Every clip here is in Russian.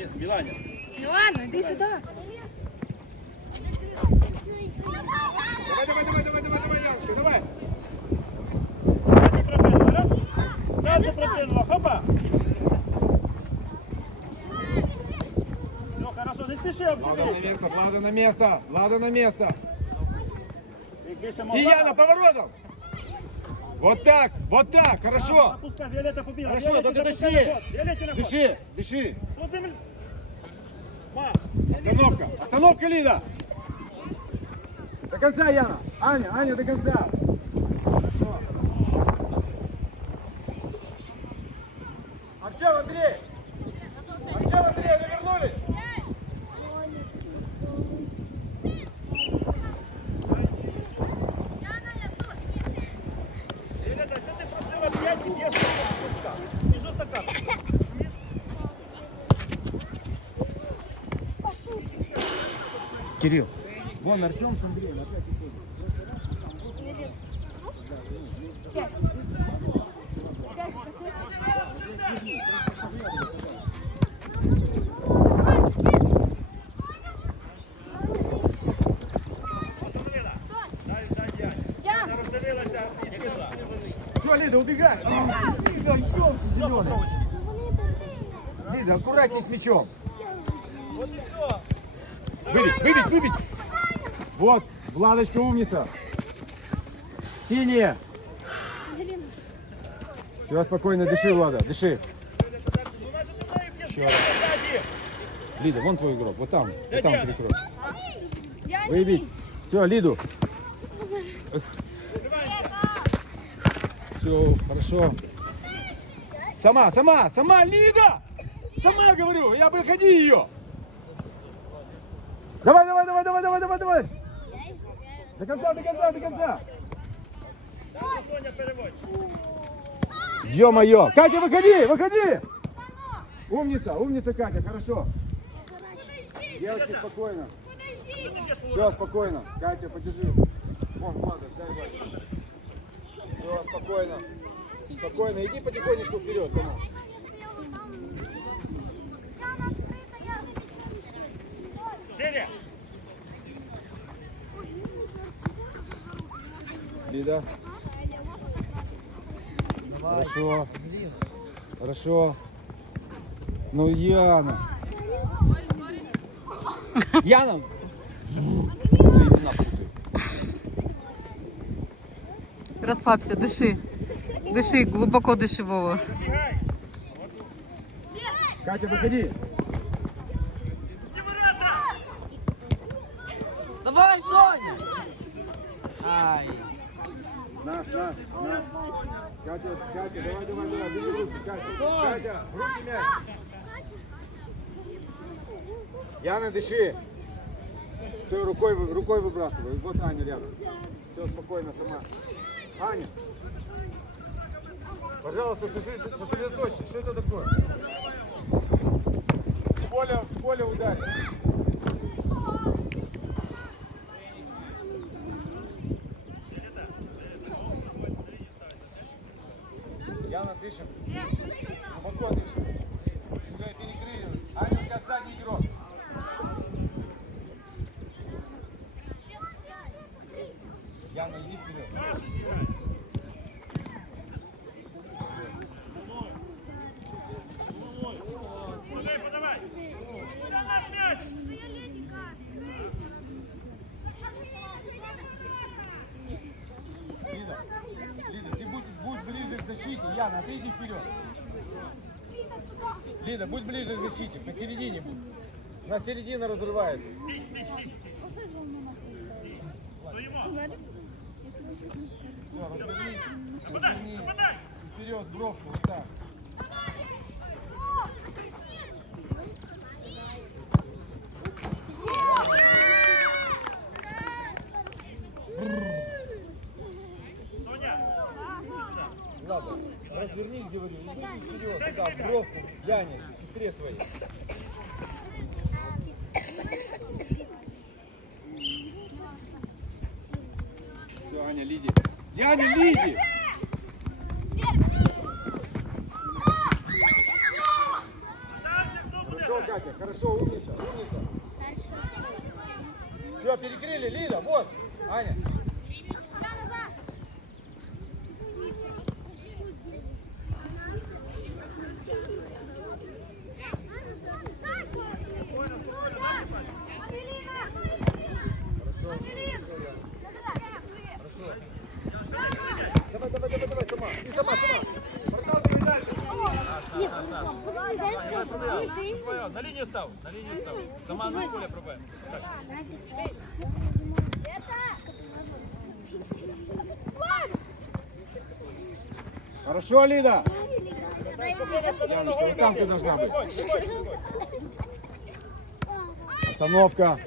Мі- Міланя. Мілана, іди сюди. Давай, давай, давай, давай, давай, давай, Яночка, давай. Раді пробила. Раз. Раді пробила. Хопа. Все, хорошо, не спіши, Влада на обдивися. место, Влада на место, Влада на место. Більше И могла. Яна поворотом. Вот так, вот так, хорошо. Опускай, Віолетта побігла. Хорошо, Віолетті только запускай дыши. на ход. Віолетті на ход. Дыши, дыши. Остановка, остановка, Лида. До конца, Яна. Аня, Аня, до конца. Хорошо. Артем, Андрей. Кирилл. Вон Артем с Андреем опять. Все, Лида, убегай. Лида, елки зеленые. Лида, аккуратней с мячом. От і все. Выбить, выбить, выбить. Вот, Владочка умница. Синяя. Все, спокойно, дыши, Влада, дыши. Ну, наче ти нею п'єш. Ще раз. Лида, вон твой игрок, вот там, вот там перекрой. Выбить. Все, Лиду. Все, хорошо. Сама, сама, сама, Лида! Сама говорю, я обходи ее. Давай, давай, давай, давай, давай, давай, давай. До конца, до конца, до конца. Ё-моё! Катя, выходи, выходи! Умница, умница, Катя, хорошо. Девочки, спокойно. Все, спокойно. Катя, подержи. Вон, Влада, дай Васе. Все, спокойно. Спокойно, иди потихонечку вперед, сама. Лида. Хорошо. Хорошо. Ну, Яна. Яна. Розслабся, диши. Диши, глибоко диши, Вова. Катя, выходи. Іди ворота. Давай, Соня! Ай. На, на, на. Катя, Катя, давай, давай, давай, бери руки, Катя. Катя, руки мяч. Яна, дыши. Все, рукой, рукой выбрасывай. Вот Аня рядом. Все, спокойно, сама. Аня. Пожалуйста, сосредо- сосредоточься. Что это такое? В поле, в поле ударь. Яна, дышим. Глубоко дышим. Уже перекрыли. Аня, у тебя сзади игрок. Яна, иди вперед. Нашу зіграй. Подавай, подавай. Куда наш м'яч? Лида, Лида, ты будь, будь ближе к защите. Яна, ты иди вперед. Лида, будь ближе к защите. Посередине будь. На середина разрывает. Все, развернись. Вперед, бровку, вот так. Соня, иди сюда. Ладно, развернись, говорю, иди вперед, туда, в бровку, Яне, сестре своей. Все, Аня, Лиди. Яне, Лиди! Хорошо, Катя, хорошо, умница, умница. Все, перекрыли, Лида, вот. Аня. Давай, давай, давай, давай, сама. И сама, сама. Проталкивай дальше. Твоя, На лінії став, на лінії став. Сама на поле пробив. Так. Хорошо, Лида. Яночка, вот там ты должна быть. Остановка.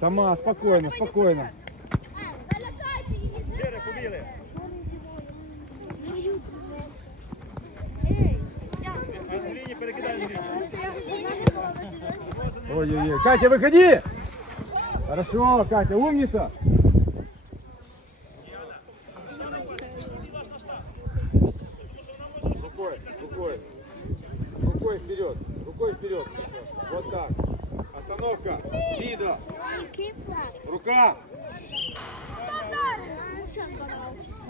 Сама, спокойно, спокойно. Шире побігли. Ой-ой-ой. Катя, выходи! Хорошо, Катя, умница. Рукой, рукой. Рукой вперед, рукой вперед. Вот так. Остановка. Лида. Рука.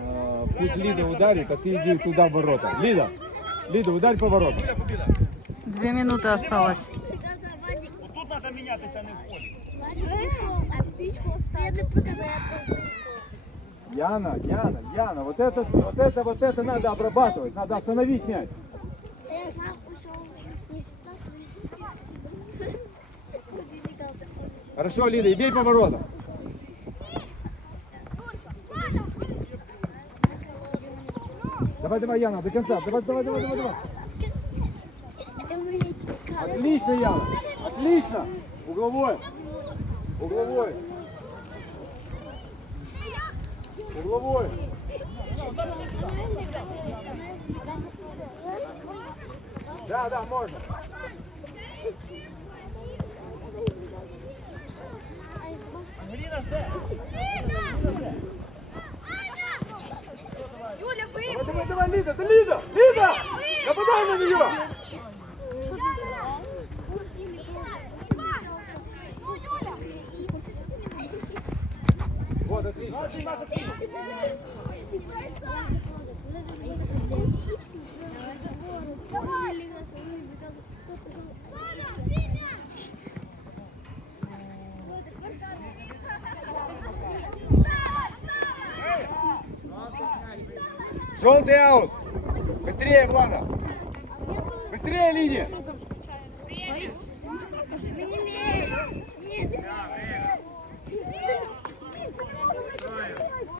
А, Пусть Лида ударит, а ты иди туда в ворота. Лида, Лида, ударь по воротам. Побіля, побіля. Дві минути осталось. Тут треба мінятися, а не в полі. Яна, Яна, Яна, вот это, вот это, вот это надо обрабатывать, надо остановить мяч. Хорошо, Лида, и бей по воротам. Давай, давай, Яна, до конца. Давай, давай, давай, давай, давай. Отлично, Яна. Отлично. Угловой. Угловой. Угловой. Да, да, можно. Ангеліна жде. Давай, давай, давай, Лида, да Лида, Лида! Нападай на нее! Вот, отлично. Желтый аут. Быстрее, Влада. Быстрее, линия.